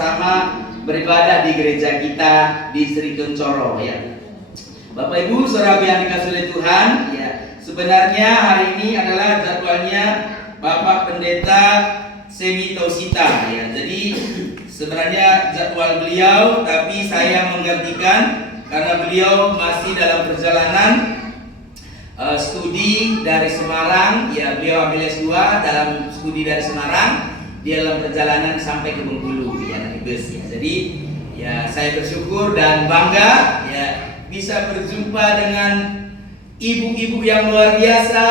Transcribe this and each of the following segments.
bersama-sama beribadah di gereja kita di Sri Kencoro ya. Bapak Ibu saudara yang dikasihi oleh Tuhan ya, sebenarnya hari ini adalah jadwalnya Bapak Pendeta Semi Tausita ya. Jadi sebenarnya jadwal beliau, tapi saya menggantikan karena beliau masih dalam perjalanan studi dari Semarang ya. Beliau ambil S2 dalam studi dari Semarang, dia dalam perjalanan sampai ke Bengkulu ya, naik bus ya. Jadi ya saya bersyukur dan bangga ya bisa berjumpa dengan ibu-ibu yang luar biasa,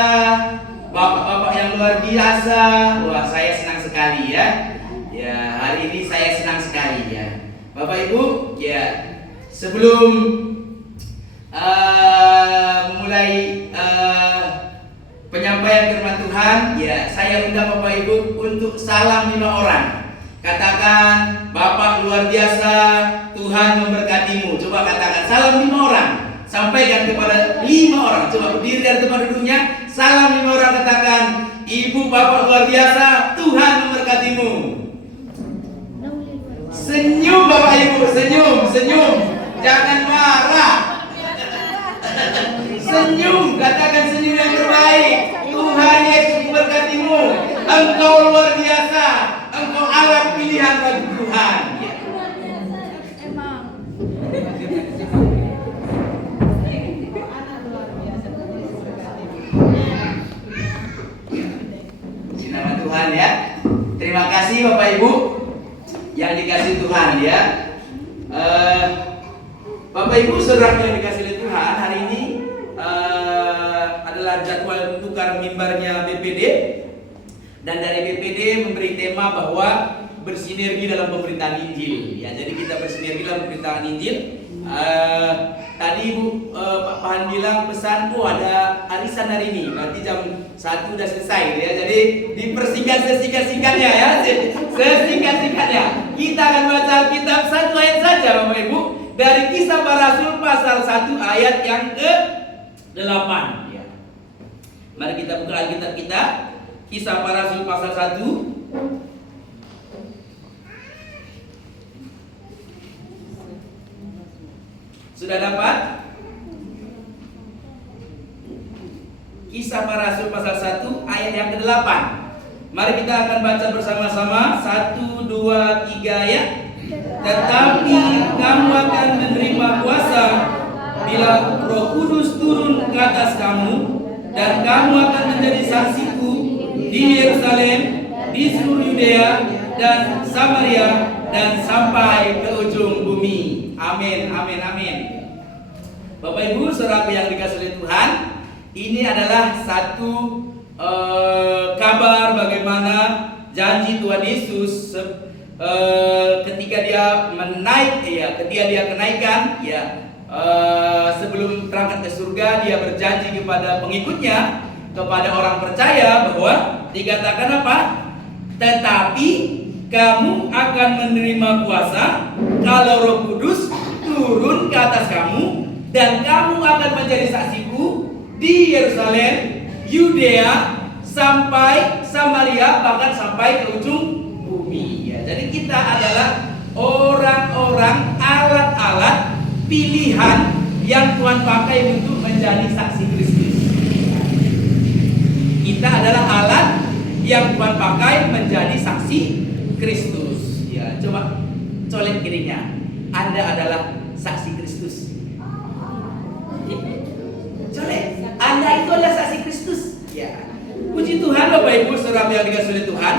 bapak-bapak yang luar biasa. Wah, saya senang sekali ya. Ya, hari ini saya senang sekali ya. Bapak Ibu, ya sebelum memulai penyampaian firman Tuhan, ya saya undang Bapak Ibu untuk salam 5 orang. Katakan, Bapak luar biasa, Tuhan memberkatimu. Coba katakan salam 5 orang. Sampaikan kepada 5 orang. Coba berdiri dari tempat duduknya. Salam 5 orang, katakan, Ibu Bapak luar biasa, Tuhan memberkatimu. Senyum Bapak Ibu, senyum. Jangan marah. Senyum, katakan senyum yang terbaik. Tuhan Yesus memberkatimu. Engkau luar biasa. Engkau alat pilihan bagi Tuhan. Ya. Nama Tuhan ya. Terima kasih Bapak Ibu yang dikasih Tuhan ya. Bapak Ibu saudara yang dikasih oleh Tuhan, hari ini adalah jadwal tukar mimbarnya BPD. Dan dari BPD memberi tema bahwa bersinergi dalam pemberitaan Injil ya. Jadi kita bersinergi dalam pemberitaan Injil. Tadi Ibu Pak Pahan bilang pesan, ada arisan hari ini, nanti jam 1 udah selesai ya. Jadi dipersingkat sesingkat-singkatnya ya. Sesingkat-singkatnya. Kita akan baca kitab 1 ayat saja Bapak Ibu, dari Kisah Para Rasul pasal 1 ayat yang ke-8 ya. Mari kita buka Alkitab kita, Kisah Para Rasul pasal 1. Sudah dapat? Kisah Para Rasul pasal 1 ayat yang ke-8. Mari kita akan baca bersama-sama. 1, 2, 3 ya. Tetapi kamu akan menerima kuasa bila Roh Kudus turun ke atas kamu, dan kamu akan menjadi saksiku di Yerusalem, di seluruh Yudea dan Samaria, dan sampai ke ujung bumi. Amin, amin, amin. Bapak Ibu saudara yang dikasihi oleh Tuhan, ini adalah satu kabar bagaimana janji Tuhan Yesus ketika dia menaik ya, ketika dia kenaikan ya, sebelum berangkat ke surga, dia berjanji kepada pengikutnya, kepada orang percaya, bahwa dikatakan apa? Tetapi kamu akan menerima kuasa kalau Roh Kudus turun ke atas kamu, dan kamu akan menjadi saksiku di Yerusalem, Yudea, sampai Samaria, bahkan sampai ke ujung bumi ya. Jadi kita adalah orang-orang, alat-alat pilihan yang Tuhan pakai untuk menjadi saksi Kristus. Kita adalah alat yang Tuhan pakai menjadi saksi Kristus ya. Coba colek kirinya, Anda adalah saksi Kristus. Colek, Anda itu adalah saksi Kristus ya. Puji Tuhan Bapak Ibu saudara yang dikasihi oleh Tuhan.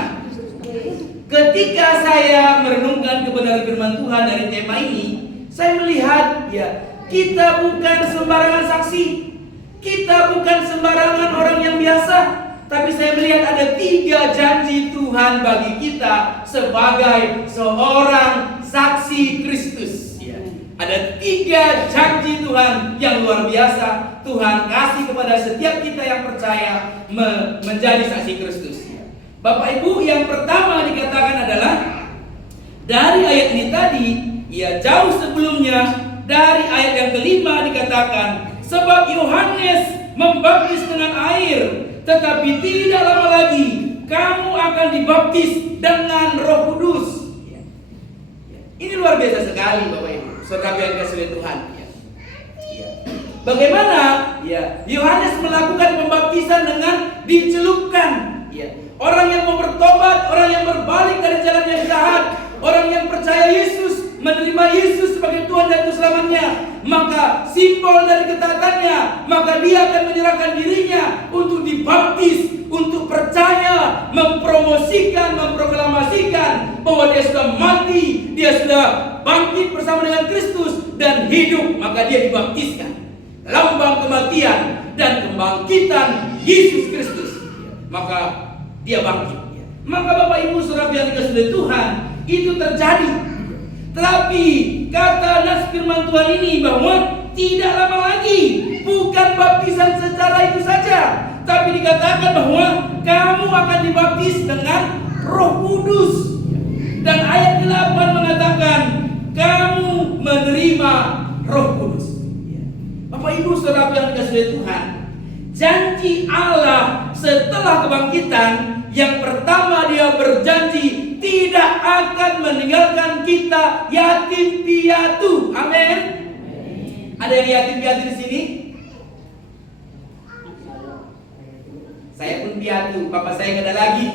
Ketika saya merenungkan kebenaran firman Tuhan dari tema ini, saya melihat ya, kita bukan sembarangan saksi. Kita bukan sembarangan orang yang biasa. Tapi saya melihat ada 3 janji Tuhan bagi kita sebagai seorang saksi Kristus ya. Ada 3 janji Tuhan yang luar biasa Tuhan kasih kepada setiap kita yang percaya menjadi saksi Kristus ya. Bapak Ibu, yang pertama dikatakan adalah dari ayat ini tadi ya, jauh sebelumnya dari ayat yang kelima dikatakan, sebab Yohanes membaptis dengan air, tetapi tidak lama lagi kamu akan dibaptis dengan Roh Kudus. luar biasa sekali Bapak Ibu, saudara yang dikasihi Tuhan. Ya. Ya. Bagaimana? Ya, Yohanes melakukan pembaptisan dengan dicelupkan. Ya. Orang yang mau bertobat, orang yang berbalik dari jalan yang jahat, orang yang percaya Yesus, menerima Yesus sebagai Tuhan dan Juru Selamatnya, maka simbol dari ketaatannya, maka dia akan menyerahkan dirinya untuk dibaptis, untuk percaya, mempromosikan, memproklamasikan bahwa dia sudah mati, dia sudah bangkit bersama dengan Kristus dan hidup, maka dia dibaptiskan. Lambang kematian dan kebangkitan Yesus Kristus. Maka dia bangkit. Maka Bapak Ibu Saudara yang dikasihi Tuhan, itu terjadi. Tetapi kata nas firman Tuhan ini bahwa tidak lama lagi, bukan baptisan secara itu saja, tapi dikatakan bahwa kamu akan dibaptis dengan Roh Kudus. Dan ayat 8 mengatakan kamu menerima Roh Kudus. Bapak Ibu Saudara yang dikasihi Tuhan, janji Allah setelah kebangkitan, yang pertama dia berjanji tidak akan meninggalkan kita yatim piatu. Amin. Ada yang yatim piatu di sini? Saya pun piatu, papa saya nggak ada lagi.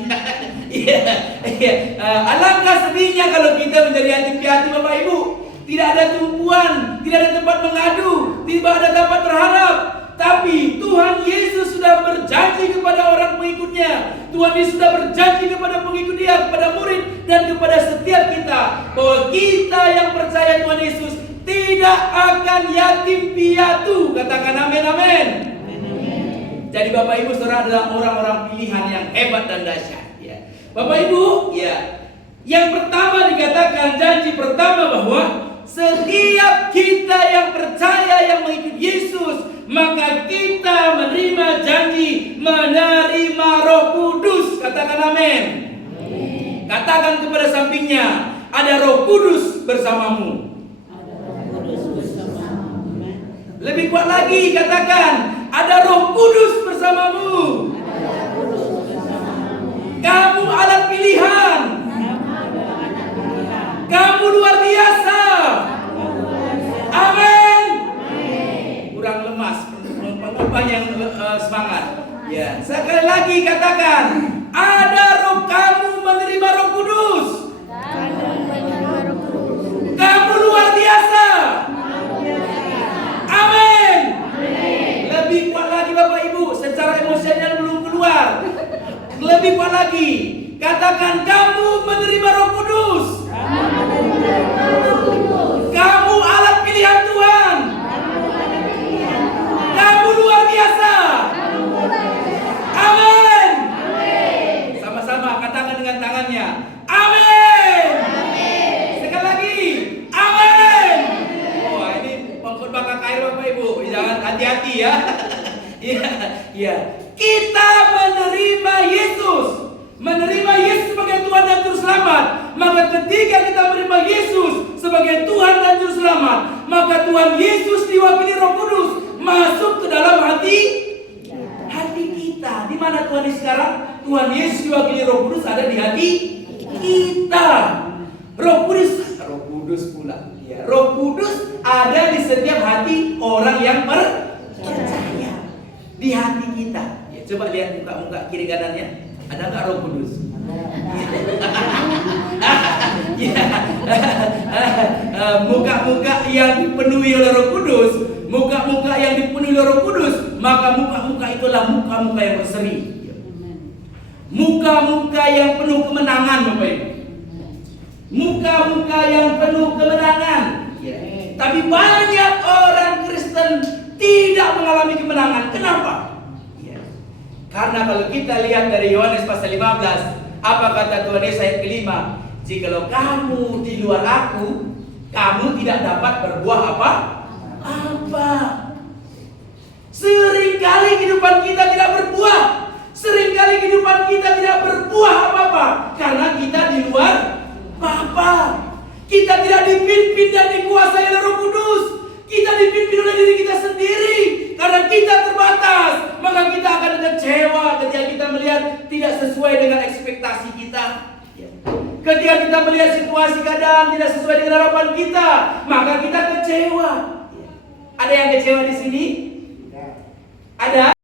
Alangkah sedihnya kalau kita menjadi yatim piatu Bapak Ibu. Tidak ada tumpuan, tidak ada tempat mengadu, tidak ada tempat berharap. Tapi Tuhan Yesus sudah berjanji kepada orang pengikutnya. Tuhan Yesus sudah berjanji kepada pengikut dia, kepada murid, dan kepada setiap kita, bahwa kita yang percaya Tuhan Yesus tidak akan yatim piatu. Katakan amin, amin. Jadi Bapak Ibu Saudara adalah orang-orang pilihan yang hebat dan dahsyat. Ya. Bapak Ibu, ya, yang pertama dikatakan, janji pertama bahwa setiap kita yang percaya, yang mengikuti Yesus, maka kita menerima janji menerima Roh Kudus. Katakan amin. Katakan kepada sampingnya, ada Roh Kudus bersamamu. Lebih kuat lagi, katakan, ada Roh Kudus bersamamu. Kamu alat pilihan. Kamu luar biasa. Amin. Kurang lemas, pengubah yang semangat. Ya, sekali lagi katakan, ada roh, kamu menerima Roh Kudus. Kamu luar biasa. Amin. Lebih kuat lagi Bapak Ibu, secara emosional belum keluar. Lebih kuat lagi, katakan kamu menerima Roh Kudus. Kamu alat pilihan Tuhan. Kamu luar biasa. Amin. Sama-sama katakan dengan tangannya. Amin. Sekali lagi. Amin. Oh, ini pengkhotbah KKR Bapak Ibu. Jangan hati-hati ya. Iya. Kita menerima Yesus. Menerima Yesus sebagai Tuhan dan Juru Selamat. Maka ketika kita menerima Yesus sebagai Tuhan dan Juru Selamat, maka Tuhan Yesus diwakili Roh Kudus masuk ke dalam hati kita. Di mana Tuhan Yesus sekarang? Tuhan Yesus diwakili Roh Kudus ada di hati kita. Roh Kudus pula. Ya, Roh Kudus ada di setiap hati orang yang percaya. Di hati kita. Ya, coba lihat muka-muka kiri kanannya. Ada nggak Roh Kudus? Muka-muka yang dipenuhi oleh Roh Kudus, muka-muka yang dipenuhi oleh Roh Kudus, maka muka-muka itulah muka-muka yang berseri. Muka-muka yang penuh kemenangan, Bapak Ibu. Muka-muka yang penuh kemenangan. Tapi banyak orang Kristen tidak mengalami kemenangan. Kenapa? Karena kalau kita lihat dari Yohanes pasal 15, apa kata Tuhan Yesus ayat ke-5? Jikalau kamu di luar aku, kamu tidak dapat berbuah apa? Seringkali kehidupan kita tidak berbuah. Seringkali kehidupan kita tidak berbuah apa-apa karena kita di luar Bapa. Kita tidak dipimpin dan dikuasai oleh Roh Kudus. Kita dipimpin oleh diri kita sendiri. Karena kita terbatas, maka kita akan kecewa ketika kita melihat tidak sesuai dengan ekspektasi kita. Ketika kita melihat situasi keadaan tidak sesuai dengan harapan kita, maka kita kecewa. Ada yang kecewa di sini? Ada?